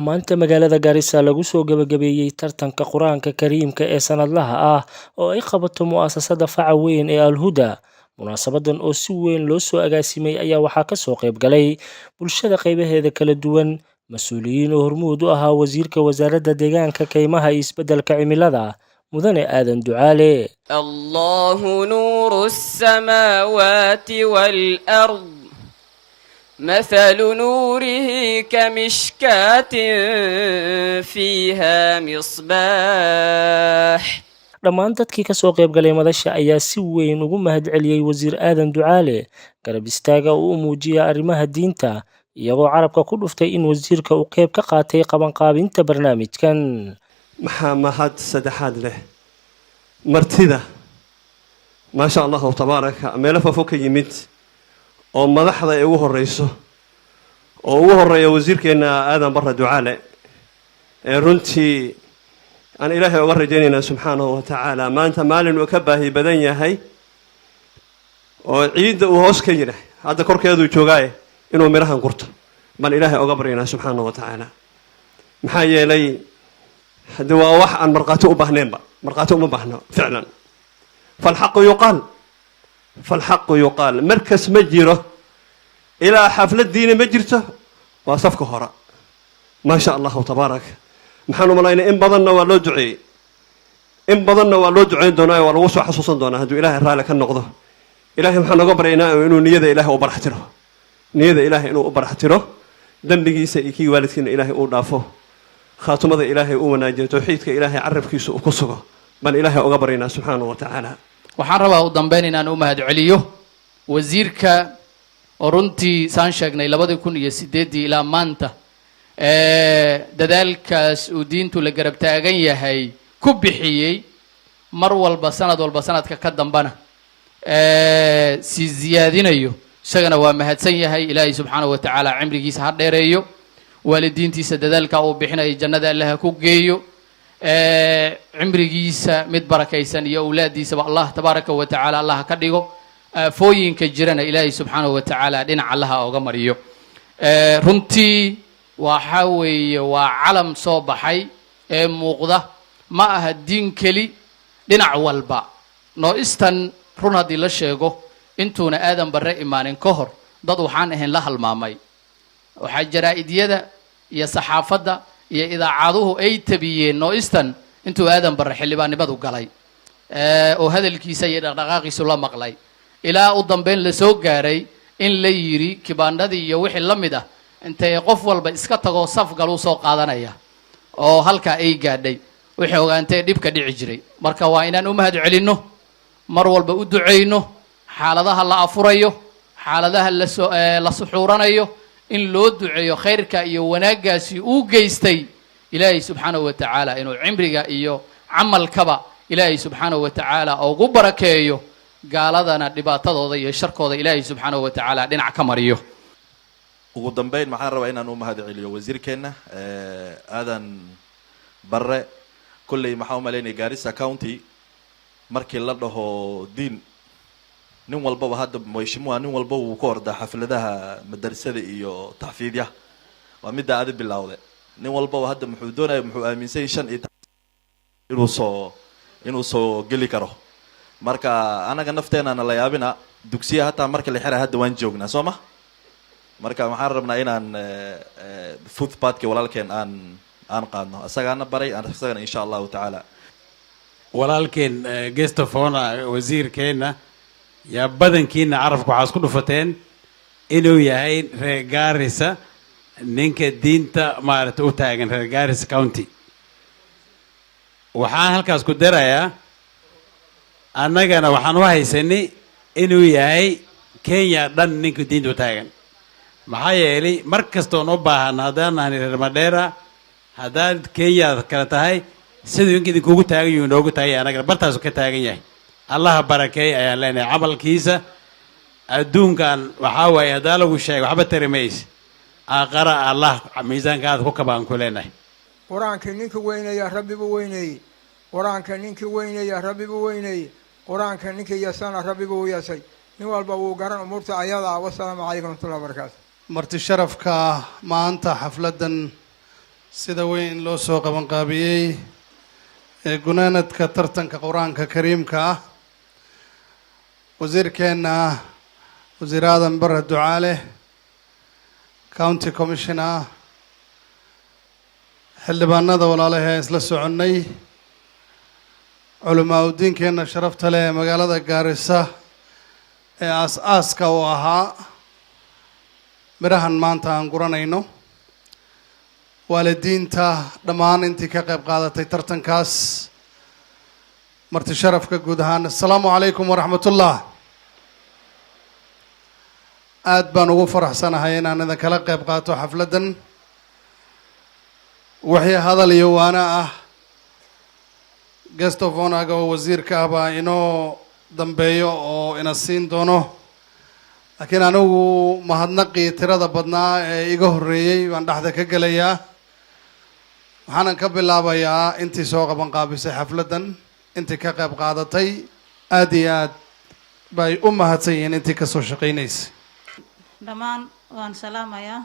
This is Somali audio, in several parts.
maanta magaalada Garissa lagu soo gabagabeeyay tartanka Quraanka Kariimka ee sanadlaha ah oo ay qabato mu'asasada faca weyn ee Al-Huda. Munaasabadan oo si weyn loo soo agaasimay ayaa waxaa ka soo qayb galay bulshada qaybaheeda kala duwan, mas'uuliyiin oo hormuud u ahaa wasiirka wasaaradda deegaanka, kaymaha iyo isbeddelka cimilada mudane Aadan Ducaale. Allahu nuuru as-samawati wal ard مثل نوره كمشكاة فيها مصباح. dhammaan dadkii ka soo qayb galay madasha ayaa si weyn ugu mahadceliyay wasiir Aadan Ducaale garab istaaga uu muujiyay arrimaha diinta, iyagoo carabka ku dhuftay in wasiirka uu qayb ka qaatay qabanqaabinta barnaamijkan. maxaa mahad saddexaad leh martida maasha Allah tabaaraka meel fofo ka yimid oo madaxda ay ugu horeyso oo ugu horeeya wasiirkeena Aadan Barre Ducaale ee runtii aan Ilaahay uga rajaynayna subhanahu wa ta'ala maanta maalin uu ka baahi badan yahay oo ciidda uu hoos ka yiraah hadda korkeedu joogay inuu mirahan gurto bal Ilaahay uga baryayna subhanahu wa ta'ala maxaa yeelay hadda waa wax aan marqaato u baahneenba marqaato uma baahno ficlan فالحق يقال مركز مجيره إلى حفلة دين مجرته وصفك هراء ما شاء الله تبارك محانو ملاينا إن بضلنا ولو دعي دونا والوسع حصوصا دونا هدو إلهي رالك النقضة إلهي محانو قبرينا إنو نيذا إلهي وبرحتره نيذا إلهي إنو وبرحتره دنبقي سيكي والدكين إلهي أودافه خاتمة إلهي أوناجي توحيدك إلهي عرف كيسو وقصه بل إلهي أقبرينا سبحانه وتعالى waxaan rabaa u dambeyn inaan u mahadceliyo wasiirka oo runtii saan sheegnay 2008 ilaa maanta dadaalkaas uu diintu la garab taagan yahay ku bixiyay mar walba sanadka ka dambana si ziyaadinayo isagana waa mahadsan yahay Ilaahay subhanahu wa ta'ala cimrigiisa ha dheereeyo waalidiintiisa dadaalka uu bixinay jannada Allah ku geeyo cimrigiisa mid barakaysan iyo awlaadiisa Allah tabaaraka wa ta'ala Allah ka dhigo fooyinka jirana Ilaahay subhanahu wa ta'ala dhinaca Allah uga mariyo runtii waxa weeye waa calam soo baxay ee muuqda ma aha diin kali dhinac walba noo istan run hadii la sheego intuuna Aadan Barre imaanin ka hor dad waxaan ahayn la halmaamay waxa jaraa'idiyada iyo saxaafada iyo idaacaduhu ay tabiyeen noo istan intuu Aadan Barre xildhibaanimadu galay oo hadalkiisa iyo dhaqdhaqaaqiisu la maqlay ilaa u dambeyn la soo gaaray in la yiri kibaandadii iyo wixii la mid ah intay qof walba iska tago saf gal u soo qaadanaya oo halka ay gaadhay wixii ogaantay dhibka dhici jiray marka waa inaan u mahad celino mar walba u duceyno xaaladaha la afurayo xaaladaha la suxuranayo in loo duceeyo khayrka iyo wanaagaasi uu geystay Ilaahay subhanahu wa ta'ala inuu cimriga iyo amalkaba Ilaahay subhanahu wa ta'ala ugu barakeeyo gaaladana dhibaatadooda iyo sharkooda Ilaahay subhanahu wa ta'ala dhinac ka mariyo ugu dambeyn maxaan rabaa inaan u mahad celiyo wasiirkeena Aadan Barre kulli maxaa u maleynay Garissa County markii la dhaho diin nin walba hadda mashmuuca nin walba uu ku orda xafladaha madrasada iyo taxfiidya waa mid aad bilowday nin walba hadda muxuu doonayaa muxuu aaminsan shan inuu soo gali karo marka anaga nafteena la yaabina dugsiga hatta marka la xiray hadda waan joognaa Sooma marka waxaan rabnaa inaan footpathka walaalkeen aan qaadno asagana baray asagana insha Allah ta'ala walaalkeen guest of honor wasiirkeena يا بدن كينا عرفكو عاسكو دفتين إنه يهين رجاريسا نينك دينتا مارت أوتاعن رجاريس كاونتي وحان هالكاسكو درايا أنا جانا وحان واحد سني إنه يهي كينيا دان نينك دين أوتاعن معايا لي مركز تونوبا هنادان هني رماديرا هذا كينيا كرتاهي سيدو يمكن يكوكو تاعن يونوكو تاعن أنا جانا برتاسو كتاعن يهي الله بركي أيا لنا عمل كيسة الدون كان وحاول يداله وشيء وحبة ترميس أقرأ الله ميزان كذا كوكبان كلنا قرآن كنيك وين يا ربي بويني قرآن كنيك وين يا ربي بويني قرآن كنيك يا سنة ربي بوياسي نوال بابو قرن أمورت عياضة والسلام عليكم ورحمة الله وبركاته مرت الشرف كا ما أنت حفلة sida weyn loo soo qabanqaabiyey ee gunaanadka tartanka qur-aanka kariimka ah wasiirkeenna wasiir aadan bare ducaale county commissioner xildhibaanada walaalaha isla soconnay culamaa udiinkeenna sharafta leh ee magaalada gaarisa ee aas-aaska u ahaa mirahan maanta aan guranayno waalidiinta dhammaan intii ka qayb qaadatay tartankaas marti sharafka guud ahaan assalaamu calaykum waraxmatullah aad baan ugu faraxsanahay inaan idin kala qayb qaato xafladdan wixii hadal iyo waana ah guest of honourga oo wasiirka ah baa inoo dambeeyo oo ina siin doono laakiin anigu mahadnaqii tirada badnaa ee iga horreeyey baan dhexda ka gelayaa waxaanan ka bilaabayaa intii soo qabanqaabisay xafladdan intii ka qayb qaadatay aad iyo aad bay u mahadsan yihiin intii kasoo shaqaynaysay dhammaan waan salaamayaa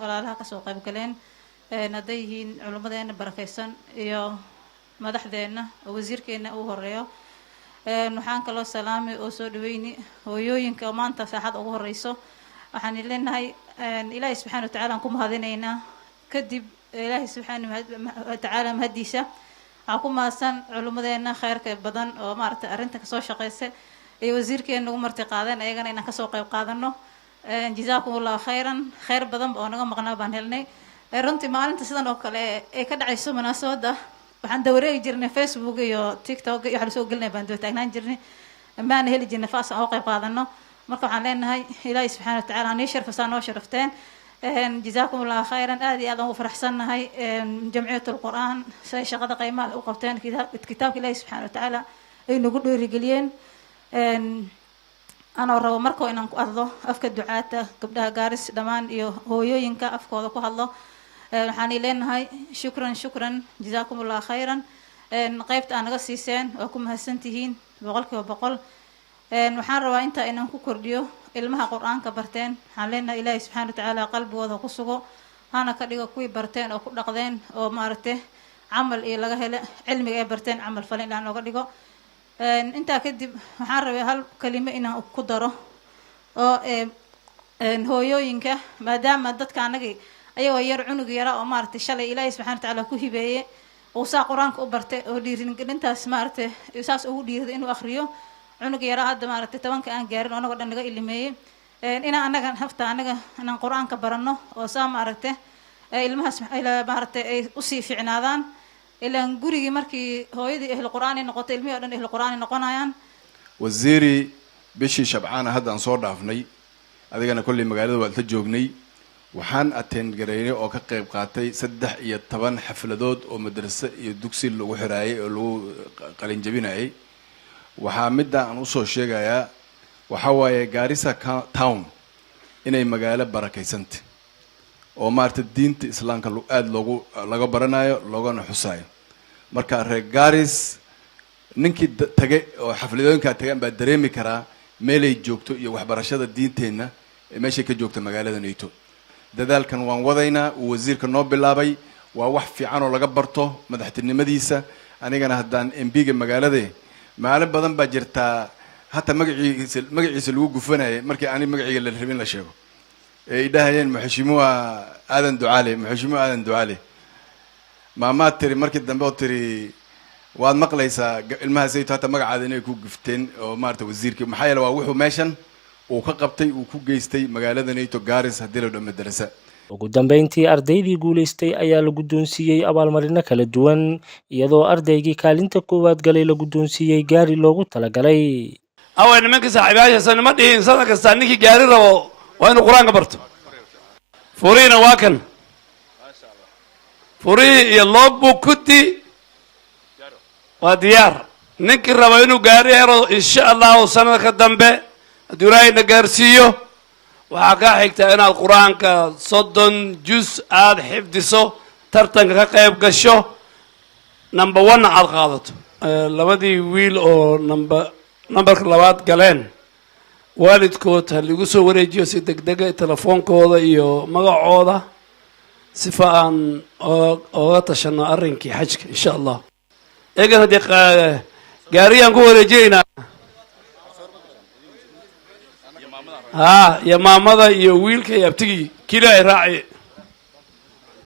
walaalaha kasoo qayb galeen hadday yihiin culimmadeena barakaysan iyo madaxdeenna oo wasiirkeena uu horeeyo waxaan kaloo salaamay oo soo dhaweyni hooyooyinka maanta saaxada ugu horeyso waxaan leenahay ilaahay subxaana watacaala aan ku mahadinaynaa kadib ilaahay subxaana watacaala mahadiisa waxaan ku mahadsan culimmadeena khayrka badan oo maaragtay arrinta kasoo shaqeysa iyo wasiirkeena ugu marti qaadeen ayagana inaan kasoo qayb qaadano jazaakum allahu khayran khayr badan oo naga maqnaa baan helnay runtii maalinta sidan oo kale ee ka dhacayso munaasabada waxaan dawareegi jirnay Facebook iyo TikTok iyo waxa la soo gelinay baan taagnaan jirnay maana heli jirnay faas oo qayb qaadano marka waxaan leenahay ilaahay subxaana watacaala aan sharfasaan oo sharafteen jazaakum allahu khayran aad iyo aad ugu faraxsanahay jamciyatul qur'aan say shaqada qiimaha u qabteen kitaabka ilaahay subxaana watacaala ay nagu dhiirigeliyeen أنا روا مركو إن أرضه أفكر دعاته قبلها جارس دمان يو هو ينكا أفكاره كهالله حاني لين هاي شكرا جزاكم الله خيرا نقيبت أنا قصيسين وكم هالسنتين بقولك وبقول نحن روا أنت إن كوكرديو المها قرآن كبرتين حالنا إلهي سبحانه وتعالى قلب وذا قصقه أنا كديو كوي برتين أو كدقدين أو مارته عمل إيه لقاه علمي إيه برتين عمل فلين لأنه كديو intaa kadib waxaan rabay hal kalimo inaan ku daro oo hooyooyinka maadaama dadka anagii ayagoo yar cunug yara oo maaragtay shalay ilaahay subxaana watacaala ku hibeeyey uu saa qur-aanka u bartay oo dhiirigelintaas maaragtay saas ugu dhiiriday inuu akhriyo cunug yara hadda maaragtay 10 aan gaarin oo anagoo dhan naga ilimeeyey inaan anaga hafta anaga inaan qur-aanka barano oo saa maaragtay ilmahaas maaragtay ay usii ficnaadaan إلا نقولي مركي هو يدي أهل القرآن نقطة علمية ولا أهل القرآن نقنايان وزيري بشي شبعان هذا أنصار دافني هذا كان كل مقالة والتجوبني وحان أتين جريني أو كقيب قاتي سدح يتبان حفلة دود أو مدرسة يدوكسي اللي وحراي اللي قلين جبيناي وحامد عن وصول شيء جايا وحواي جاريسا تاون إني مقالة بركة سنت ومارت الدين إسلام كلو أد لغو برنايو لغو نحساي مركا رجاريس ننكي تجي حفلتين كاتجان بدريمي كرا ميلي جوكتو يو وحبرشة الدين تينا ماشي كجوكتو مقالة نيتو دال كان وان وضينا ووزير كان نوب باللابي ووح في عنو لقبرته مدحت النمديسة أنا كان هدان إمبيج المقالة دي معلم بدن بجرتا حتى مقعي سلوق فينا مركي أنا مقعي اللي الحبين لا شيء إذا هين محشموها آذن دعالي محشموها آذن دعالي ما تري مركز دنبو تري واد مقليسا المها زيت حتى مقعد إنه يكون قفتين أو مارت وزير كي محايل ووحو ماشن وكقبتي وكوجيستي مقالة نيتو جارس هديله دم الدراسة ugu dambeyntii ardaydii guuleystay ayaa la guddoonsiiyey abaalmarino kala duwan iyadoo ardaygii kaalinta koowaad galay la guddoonsiiyey gaari loogu talagalay away nimanka saaxiibayaasha ma dhihin sanad kasta ninkii gaari rabo waa inuu quraanka barto furiina waa kan furii iyo logbook kuti waa diyaar ninkii rabo inuu gaari helo insha allahu sanadka dambe hadduu ilaahayna gaarsiiyo waxaa kaa xigtaa inaad qur-aanka 30 juz aad xifdiso tartanka ka qayb gasho number 1 aad qaadato labadii wiil oo numberka labaad galeen waalidkood ha lagu soo wareejiyo si degdeg ah telefoonkooda iyo magacooda sifa aan oga tashano arrinkii xajka insha allah eegana dee gaariyaan ku wareejineynaa ها يا ماما ذا يا ويلك يا بتجي كلا راعي